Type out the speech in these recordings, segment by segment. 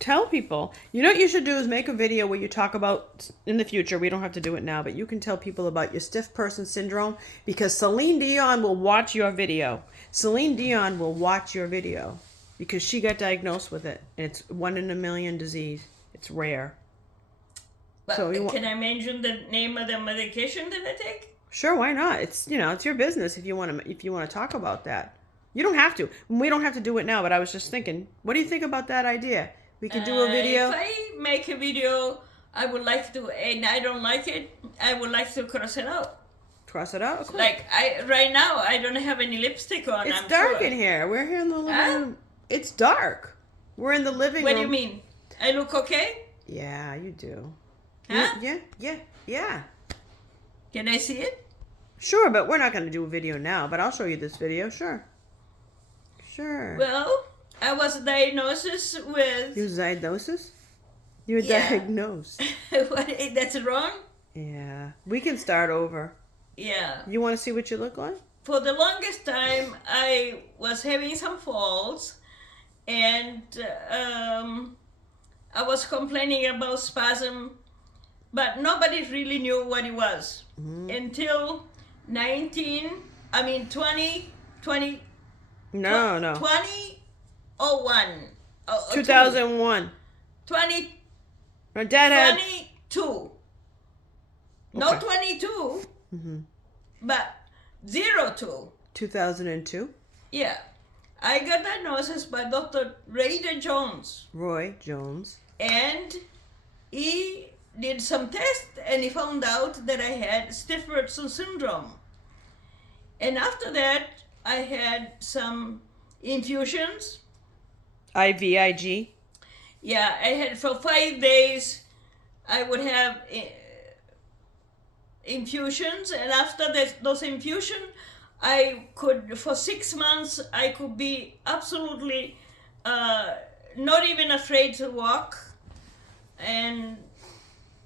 Tell people. You know what you should do is make a video where you talk about, in the future, we don't have to do it now, but you can tell people about your stiff person syndrome because Celine Dion will watch your video. Celine Dion will watch your video because she got diagnosed with it. And it's 1 in a million disease. It's rare. But So you can I mention the name of the medication that I take? Sure, why not? It's it's your business if you want to talk about that. You don't have to. We don't have to do it now, but I was just thinking, what do you think about that idea? We could do a video. If I make a video, I would like to, and I don't like it, I would like to cross it out. Cross it out? Cool. Like right now, I don't have any lipstick on. It's I'm dark sure. in here. We're here in the living room. It's dark. We're in the living room. What do you mean? I look okay? Yeah, you do. Huh? Yeah. Can I see it? Sure, but we're not going to do a video now, but I'll show you this video. Sure. Well, I was diagnosed with... You diagnosis? You were Yeah. diagnosed. What? That's wrong? Yeah. We can start over. Yeah. You want to see what you look like? For the longest time, I was having some falls, and I was complaining about spasm, but nobody really knew what it was until 2020. No. 2001. 2001. 2022. My dad had... No, Okay. 22, but 02. 2002. Yeah. I got diagnosed by Dr. Roy Jones. And he did some tests and he found out that I had STIFFPERSON syndrome. And after that, I had some infusions. IVIG. Yeah, I had for 5 days, I would have infusions. And after those infusions, I could, for 6 months, I could be absolutely not even afraid to walk. And,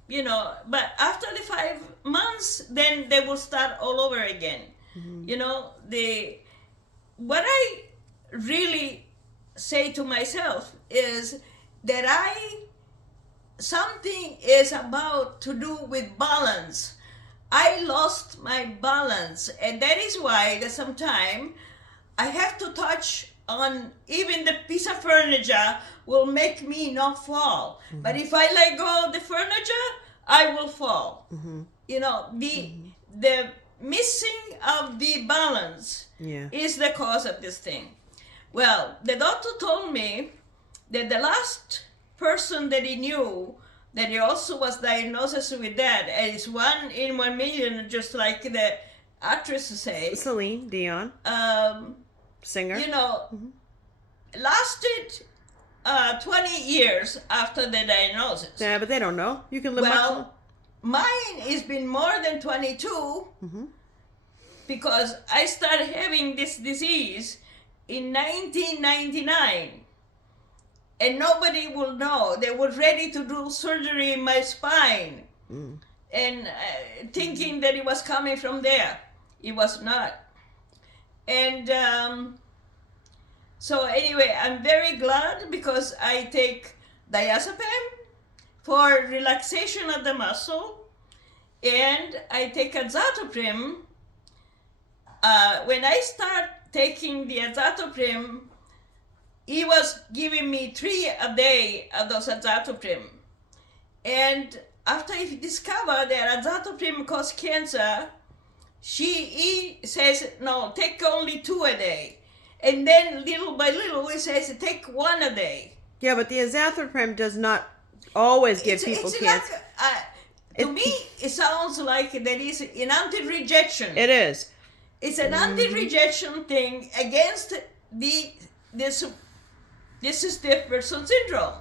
but after the 5 months, then they will start all over again. What I really say to myself is that something is about to do with balance. I lost my balance, and that is why that sometimes I have to touch on even the piece of furniture will make me not fall. But if I let go of the furniture, I will fall. The missing of the balance is the cause of this thing. Well, the doctor told me that the last person that he knew that he also was diagnosed with that, and it's 1 in 1 million, just like the actress say. Celine Dion. Singer. Lasted 20 years after the diagnosis. Yeah, but they don't know. You can live much. Mine has been more than 22 because I started having this disease in 1999. And nobody will know. They were ready to do surgery in my spine and thinking that it was coming from there. It was not. And so anyway, I'm very glad because I take diazepam for relaxation of the muscle, and I take azathromycin. When I start taking the azathromycin, he was giving me 3 a day of those azathromycin. And after he discovered that azathromycin causes cancer, he says, no, take only 2 a day. And then little by little, he says, take 1 a day. Yeah, but the azathromycin does not always give people cancer. To me, it sounds like that is an anti-rejection. It is. It's an anti-rejection thing against this stiff person syndrome.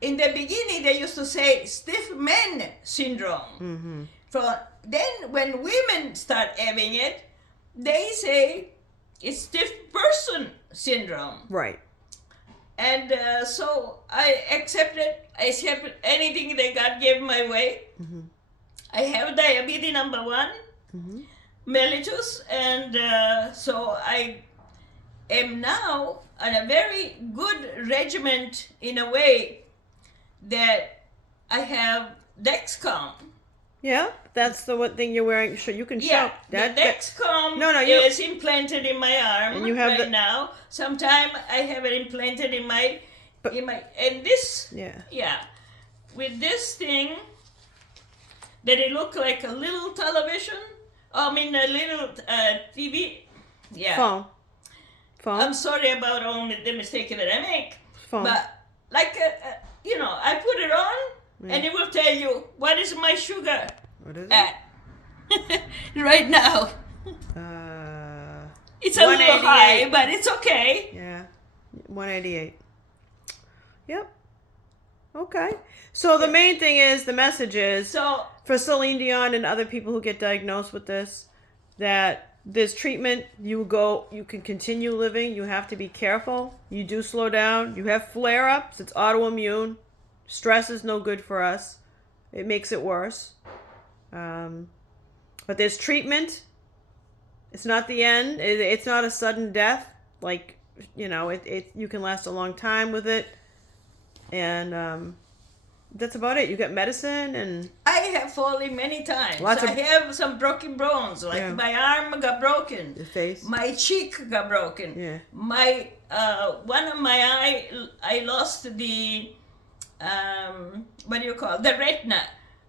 In the beginning, they used to say stiff man syndrome. Then when women start having it, they say it's stiff person syndrome. Right. And so I accept anything that God gave my way. I have diabetes number 1, mellitus, and so am now on a very good regiment in a way that I have Dexcom. Yeah, that's the one thing you're wearing. Sure, you can Yeah, show the that. Dexcom No, you- is implanted in my arm And you have right the- now. Sometime I have it implanted in my and this Yeah. with this thing that it look like a little television. I mean a little TV. Yeah. Phone. I'm sorry about all the mistake that I make. Phone. But like I put it on and it will tell you what is my sugar What is it? at right now. It's a little 188. high, but it's okay. Yeah, 188. Yep. Okay. So the main thing is, the message is, So for Celine Dion and other people who get diagnosed with this, that there's treatment. You can continue living. You have to be careful. You do slow down. You have flare-ups. It's autoimmune. Stress is no good for us. It makes it worse. But there's treatment. It's not the end. It's not a sudden death. Like, you can last a long time with it. And that's about it. You get medicine and... I have fallen many times. Lots of- I have some broken bones. Like Yeah. my arm got broken. Your face. My cheek got broken. Yeah. My one of my eye, I lost the what do you call it? The retina.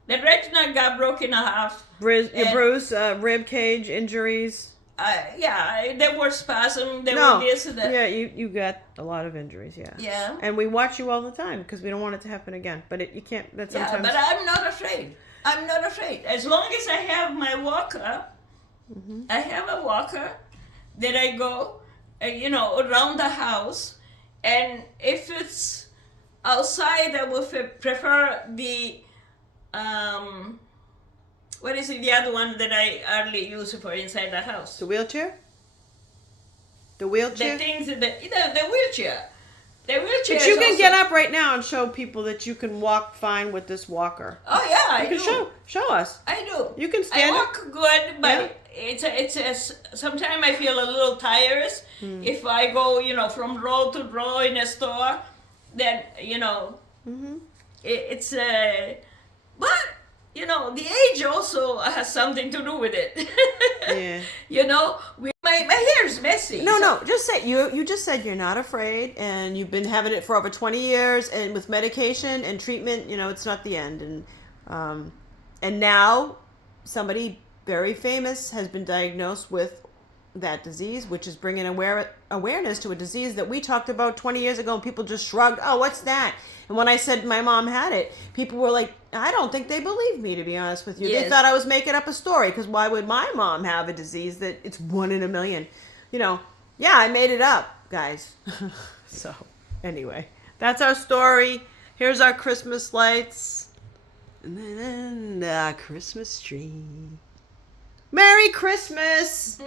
The retina got broken in half. Your And- bruise, rib cage injuries. There were spasms. There No. were this and that. Yeah, you got a lot of injuries, yeah. Yeah. And we watch you all the time because we don't want it to happen again. But you can't, that's Yeah, sometimes... but I'm not afraid. I'm not afraid. As long as I have my walker, I have a walker that I go, around the house. And if it's outside, I would prefer the, what is it, the other one that I hardly use for inside the house? The wheelchair? The The wheelchair? things, the wheelchair. The wheelchair But you is can also- get up right now and show people that you can walk fine with this walker. Oh, yeah, I You do. can show us. I do. You can stand I up. walk good, but sometimes I feel a little tired if I go, from row to row in a store. Then it's but the age also has something to do with it. Yeah. My hair's messy. No, just say you just said you're not afraid, and you've been having it for over 20 years, and with medication and treatment, it's not the end. And now somebody very famous has been diagnosed with that disease, which is bringing awareness to a disease that we talked about 20 years ago, and people just shrugged, oh, what's that? And when I said my mom had it, people were like, I don't think they believed me, to be honest with you. Yes. They thought I was making up a story, because why would my mom have a disease that it's 1 in a million? Yeah, I made it up, guys. So, anyway, that's our story. Here's our Christmas lights. And then the Christmas tree. Merry Christmas!